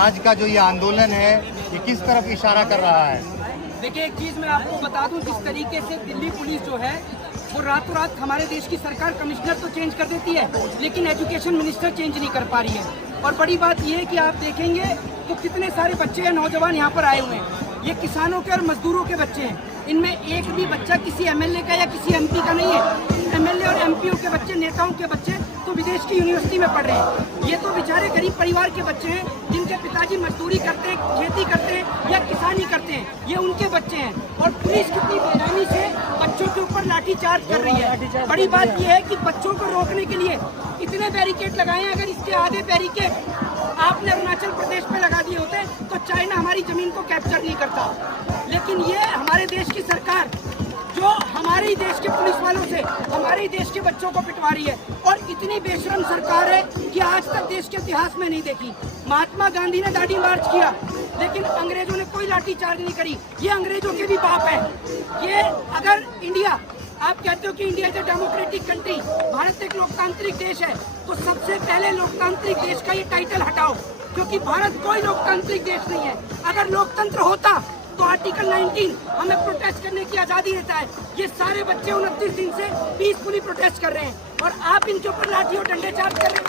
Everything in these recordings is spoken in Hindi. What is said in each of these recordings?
आज का जो ये आंदोलन है ये किस तरफ इशारा कर रहा है? देखिए, एक चीज मैं आपको बता दूं, जिस तरीके से दिल्ली पुलिस जो है वो रातों रात हमारे देश की सरकार कमिश्नर तो चेंज कर देती है, लेकिन एजुकेशन मिनिस्टर चेंज नहीं कर पा रही है। और बड़ी बात यह है कि आप देखेंगे तो कितने सारे बच्चे हैं, नौजवान यहाँ पर आए हुए हैं। ये किसानों के और मजदूरों के बच्चे हैं। इनमें एक भी बच्चा किसी एमएलए का या किसी एमपी का नहीं है। एमएलए और एमपीओ के बच्चे, नेताओं के बच्चे तो विदेश की यूनिवर्सिटी में पढ़ रहे हैं। ये तो बेचारे गरीब परिवार के बच्चे हैं, जिनके पिताजी मजदूरी करते हैं, खेती करते हैं या किसानी करते हैं। ये उनके बच्चे हैं। और पुलिस कितनी बेरहमी से बच्चों के ऊपर लाठीचार्ज कर रही है। बड़ी बात यह है कि बच्चों को रोकने के लिए इतने बैरिकेड लगाए हैं। अगर इसके आधे बैरिकेड आपने अरुणाचल प्रदेश में लगा दिए होते तो चाइना हमारी जमीन को कैप्चर नहीं करता। लेकिन ये हमारे देश की सरकार जो हमारे ही देश के पुलिस वालों से हमारे ही देश के बच्चों को पिटवा रही है। और इतनी बेशरम सरकार है कि आज तक देश के इतिहास में नहीं देखी। महात्मा गांधी ने दांडी मार्च किया, लेकिन अंग्रेजों ने कोई लाठीचार्ज नहीं करी। ये अंग्रेजों के भी बाप है। ये अगर इंडिया, आप कहते हो कि India is a democratic country, Bharat एक लोकतांत्रिक देश है, तो सबसे पहले लोकतांत्रिक देश का ये टाइटल हटाओ, क्योंकि भारत कोई लोकतांत्रिक देश नहीं है। अगर लोकतंत्र होता तो आर्टिकल 19 हमें प्रोटेस्ट करने की आजादी देता है। ये सारे बच्चे 29 दिन से पीसफुली प्रोटेस्ट कर रहे हैं और आप इनके ऊपर लाठी और डंडे चार्ज कर रहे हैं।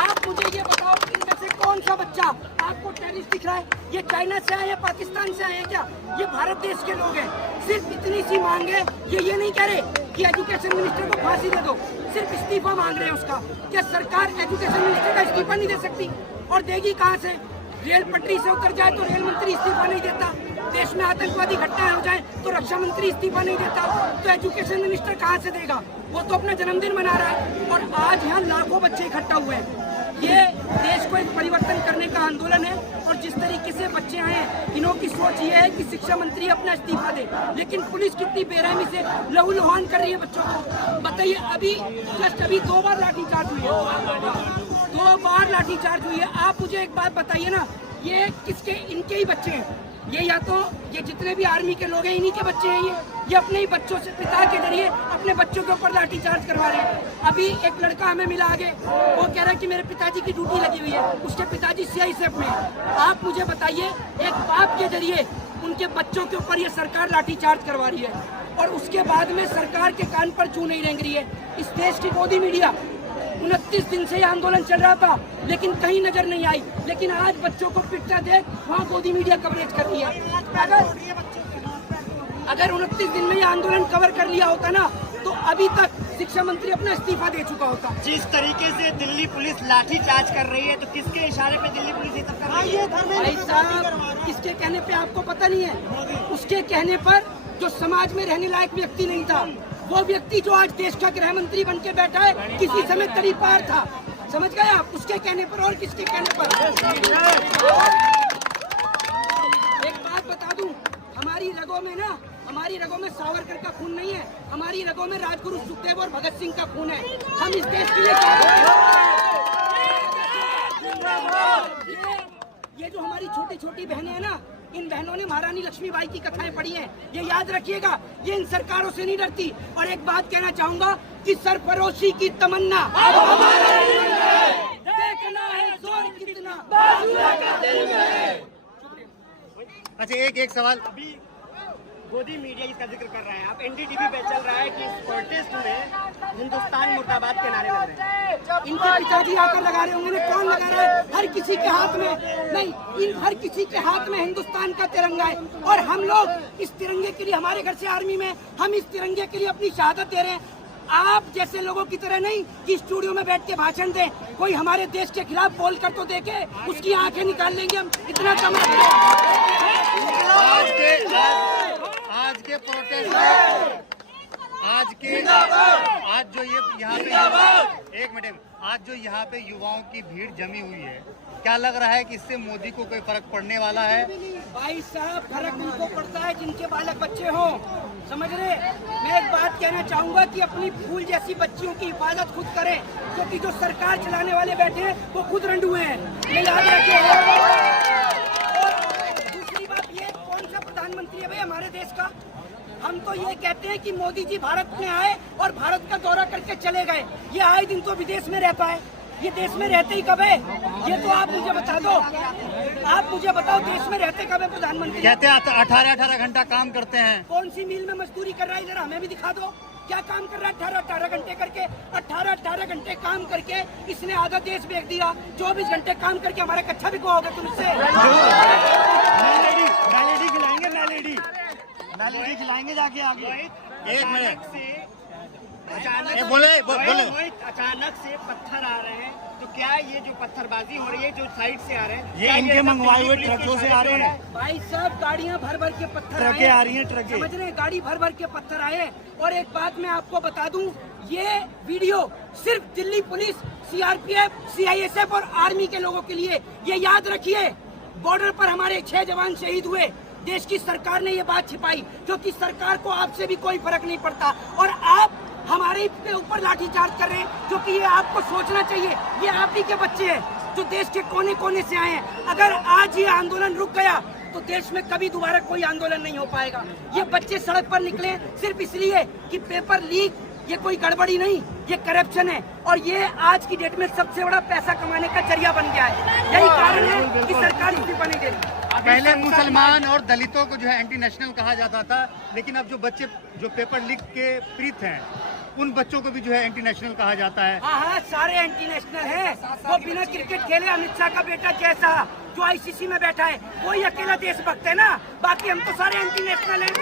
आप मुझे ये बताओ, इनमें से कौन सा बच्चा आपको टेररिस्ट दिख रहा है? ये चाइना से आए हैं, पाकिस्तान से आए हैं क्या? ये भारत देश के लोग हैं। सिर्फ इतनी सी मांग है, ये नहीं कह रहे कि एजुकेशन मिनिस्टर को फांसी दे दो, सिर्फ इस्तीफा मांग रहे हैं उसका। क्या सरकार एजुकेशन मिनिस्टर का इस्तीफा नहीं दे सकती? और देगी कहाँ से? रेल पटरी से उतर जाए तो रेल मंत्री इस्तीफा नहीं देता, देश में आतंकवादी घटनाएं हो जाए तो रक्षा मंत्री इस्तीफा नहीं देता, तो एजुकेशन मिनिस्टर कहाँ से देगा? वो तो अपना जन्मदिन मना रहा है। और आज यहाँ लाखों बच्चे इकट्ठा हुए हैं। ये देश को एक परिवर्तन करने का आंदोलन है। और जिस तरीके से बच्चे आए हैं, इन्हों की सोच ये है कि शिक्षा मंत्री अपना इस्तीफा दे, लेकिन पुलिस कितनी बेरहमी से लहूलुहान कर रही है बच्चों को। बताइए, अभी 2 बार लाठीचार्ज हुई है, 2 बार लाठीचार्ज हुई है। आप मुझे एक बात बताइए ना, ये किसके? इनके ही बच्चे हैं। ये या तो ये जितने भी आर्मी के लोग हैं इन्हीं के बच्चे हैं। ये अपने ही बच्चों से, पिता के जरिए अपने बच्चों के ऊपर लाठीचार्ज करवा रहे हैं। अभी एक लड़का हमें मिला आगे, वो कह रहा है कि मेरे पिताजी की ड्यूटी लगी हुई है, उसके पिताजी सीआईएसएफ में है। आप मुझे बताइए, एक बाप के जरिए उनके बच्चों के ऊपर ये सरकार लाठीचार्ज करवा रही है और उसके बाद में सरकार के कान पर चू नहीं रेंग रही है। इस देश की गोदी मीडिया 29 दिन से आंदोलन चल रहा था, लेकिन कहीं नजर नहीं आई। लेकिन आज बच्चों को पिटता देख वहाँ गोदी मीडिया कवरेज कर रही है। अगर 29 दिन में ये आंदोलन कवर कर लिया होता ना, तो अभी तक शिक्षा मंत्री अपना इस्तीफा दे चुका होता। जिस तरीके से दिल्ली पुलिस लाठीचार्ज कर रही है, तो किसके इशारे पे दिल्ली पुलिस ये सब कर रही है? भाई साहब, किसके कहने पे आपको पता नहीं है? उसके कहने पर जो समाज में रहने लायक व्यक्ति नहीं था, वो व्यक्ति जो आज देश का गृह मंत्री बन के बैठा है, किसी समय तरीपार था। समझ गए आप? उसके कहने पर और किसके कहने पर? एक बात बता दूं, हमारी रगों में सावरकर का खून नहीं है, हमारी रगों में राजगुरु सुखदेव और भगत सिंह का खून है। हम इस देश के लिए ये जो हमारी छोटी छोटी बहनें हैं ना, इन बहनों ने महारानी लक्ष्मीबाई की कथाएं पढ़ी हैं। ये याद रखिएगा, ये इन सरकारों से नहीं डरती। और एक बात कहना चाहूंगा कि सरफरोशी की तमन्ना देखना है जोर कितना। अच्छा, एक सवाल। अभी गोदी मीडिया इसका जिक्र कर रहा है, आप एनडीटीवी पे चल रहा है कि इस प्रोटेस्ट में हिंदुस्तान मुर्दाबाद के नारे लग रहे हैं। इनके पिताजी आकर लगा रहे होंगे। कौन लगा रहा है? हर किसी के हाथ में नहीं, इन हर किसी के हाथ में हिंदुस्तान का तिरंगा है। और हम लोग इस तिरंगे के लिए, हमारे घर से आर्मी में हम इस तिरंगे के लिए अपनी शहादत दे रहे हैं। आप जैसे लोगों की तरह नहीं कि स्टूडियो में बैठ के भाषण दें। कोई हमारे देश के खिलाफ बोल कर तो देखे, उसकी आंखें निकाल लेंगे हम। इतना आज के प्रोटेस्ट में आज जो ये यहाँ पे एक मिनट, आज जो यहाँ पे युवाओं की भीड़ जमी हुई है, क्या लग रहा है कि इससे मोदी को कोई फर्क पड़ने वाला है? भाई साहब, फर्क उनको पड़ता है जिनके बालक बच्चे हों। समझ रहे? मैं एक बात कहना चाहूंगा कि अपनी फूल जैसी बच्चियों की हिफाजत खुद करें, क्योंकि जो सरकार चलाने वाले बैठे हैं वो खुद रंडुए हैं। ये याद रखिए। दूसरी बात, ये कौन सा प्रधानमंत्री है भाई हमारे देश का? हम तो ये कहते हैं कि मोदी जी भारत में आए और भारत का दौरा करके चले गए। ये आए दिन तो विदेश में रहता है, ये देश में रहते ही कब है? ये तो आप मुझे बता दो। आप मुझे बताओ देश में रहते कब है प्रधानमंत्री? कहते हैं 18-18 घंटा काम करते हैं। कौन सी मिल में मजदूरी कर रहा है? इधर हमें भी दिखा दो क्या काम कर रहा है। 18-18 घंटे करके 18-18 घंटे काम करके इसने आधा देश बेच दिया। 24 घंटे काम करके हमारा कच्चा भी होगा तुम इससे। मैलेडी खिलाएंगे जाके आगे। एक मिनट से अचानक बोले मोहित, अचानक से पत्थर आ रहे हैं, तो क्या ये जो पत्थरबाजी हो रही है जो साइड से आ रहे हैं, ये इनके मंगवाए हुए ट्रकों से आ रहे हैं? भाई साहब गाड़ियां भर भर के पत्थर ट्रकें आ रही हैं, ट्रकें। समझ रहे हैं? गाड़ी भर भर के पत्थर आए। और एक बात मैं आपको बता दूं, ये वीडियो सिर्फ दिल्ली पुलिस, सीआरपीएफ, सीआईएसएफ और आर्मी के लोगों के लिए। ये याद रखिए, बॉर्डर पर हमारे 6 जवान शहीद हुए। देश की सरकार ने ये बात छिपाई क्योंकि सरकार को आपसे भी कोई फर्क नहीं पड़ता। और आप हमारे के ऊपर लाठीचार्ज कर रहे हैं, क्योंकि ये आपको सोचना चाहिए, ये आप ही के बच्चे हैं जो देश के कोने कोने से आए हैं। अगर आज ये आंदोलन रुक गया तो देश में कभी दोबारा कोई आंदोलन नहीं हो पाएगा। ये बच्चे सड़क पर निकले सिर्फ इसलिए कि पेपर लीक, ये कोई गड़बड़ी नहीं, ये करप्शन है। और ये आज की डेट में सबसे बड़ा पैसा कमाने का जरिया बन गया है। यही कारण है कि सरकार इस्तीफा नहीं दे रही। पहले मुसलमान और दलितों को जो है एंटी नेशनल कहा जाता था, लेकिन अब जो बच्चे जो पेपर लीक के पीड़ित हैं उन बच्चों को भी जो है एंटी नेशनल कहा जाता है। हाँ, सारे एंटी नेशनल हैं। वो बिना क्रिकेट खेले अमित शाह का बेटा जैसा जो आईसीसी में बैठा है, वही अकेला देशभक्त है ना। बाकी हम तो सारे एंटी नेशनल हैं।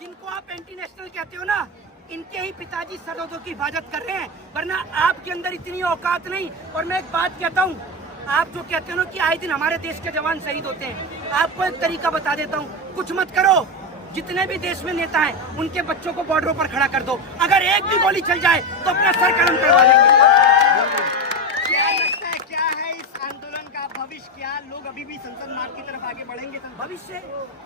जिनको आप एंटी नेशनल कहते हो ना, इनके ही पिताजी सरहदों की हिफाजत कर रहे हैं, वरना आपके अंदर इतनी औकात नहीं। और मैं एक बात कहता हूँ, आप जो कहते हो ना कि आए दिन हमारे देश के जवान शहीद होते हैं, आपको एक तरीका बता देता हूँ, कुछ मत करो। जितने भी देश में नेता हैं उनके बच्चों को बॉर्डरों पर खड़ा कर दो। अगर एक भी गोली चल जाए तो अपना सर कलम करवा देंगे। क्या लगता है, क्या है इस आंदोलन का भविष्य? क्या लोग अभी भी संसद मार्ग की तरफ आगे बढ़ेंगे? भविष्य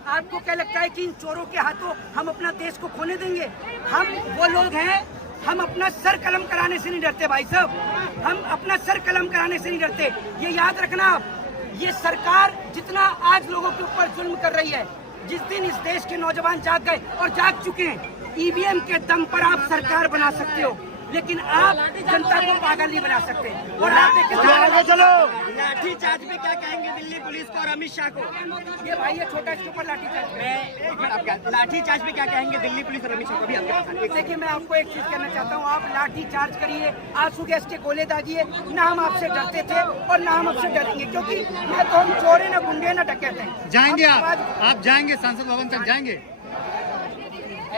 आपको क्या लगता है कि इन चोरों के हाथों हम अपना देश को खोने देंगे? हम वो लोग हैं, हम अपना सर कलम कराने से नहीं डरते भाई साहब। हम अपना सर कलम कराने से नहीं डरते। ये याद रखना आप, ये सरकार जितना आज लोगों के ऊपर जुल्म कर रही है, जिस दिन इस देश के नौजवान जाग गए और जाग चुके हैं, ईवीएम के दम पर आप सरकार बना सकते हो, लेकिन आप जनता को पागल नहीं बना सकते। और आप लाठी चार्ज पे क्या कहेंगे दिल्ली पुलिस को और अमित शाह को? ये भाई ये छोटा, इसके ऊपर लाठी चार्ज। लाठी चार्ज पे क्या कहेंगे दिल्ली पुलिस और अमित शाह को? भी आपके पास है। देखिए, मैं आपको एक चीज कहना चाहता हूँ, आप लाठी चार्ज करिए, आंसू गैस के गोले दागिए, ना हम आपसे डरते थे और ना हम आपसे डरेंगे, क्योंकि मैं तो हम चोर है, ना गुंडे, ना डकैत हैं। जाएंगे आप जाएंगे संसद भवन तक जाएंगे?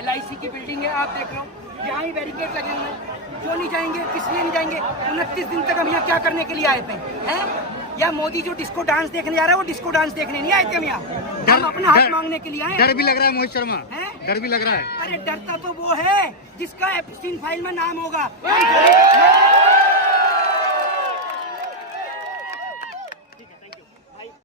LIC की बिल्डिंग है, आप देख लो, यहाँ ही बैरिकेड लगे हुए हैं। क्यों नहीं जाएंगे? किस लिए नहीं जाएंगे? 29 दिन तक हम यहाँ क्या करने के लिए आए थे हैं? या मोदी जो डिस्को डांस देखने जा रहा है, वो डिस्को डांस देखने नहीं आए थे हम यहाँ। हम अपना हक मांगने के लिए आए। डर भी लग रहा है मोहित शर्मा, डर भी लग रहा है। अरे डरता तो वो है जिसका एप्स्टीन फाइल में नाम होगा।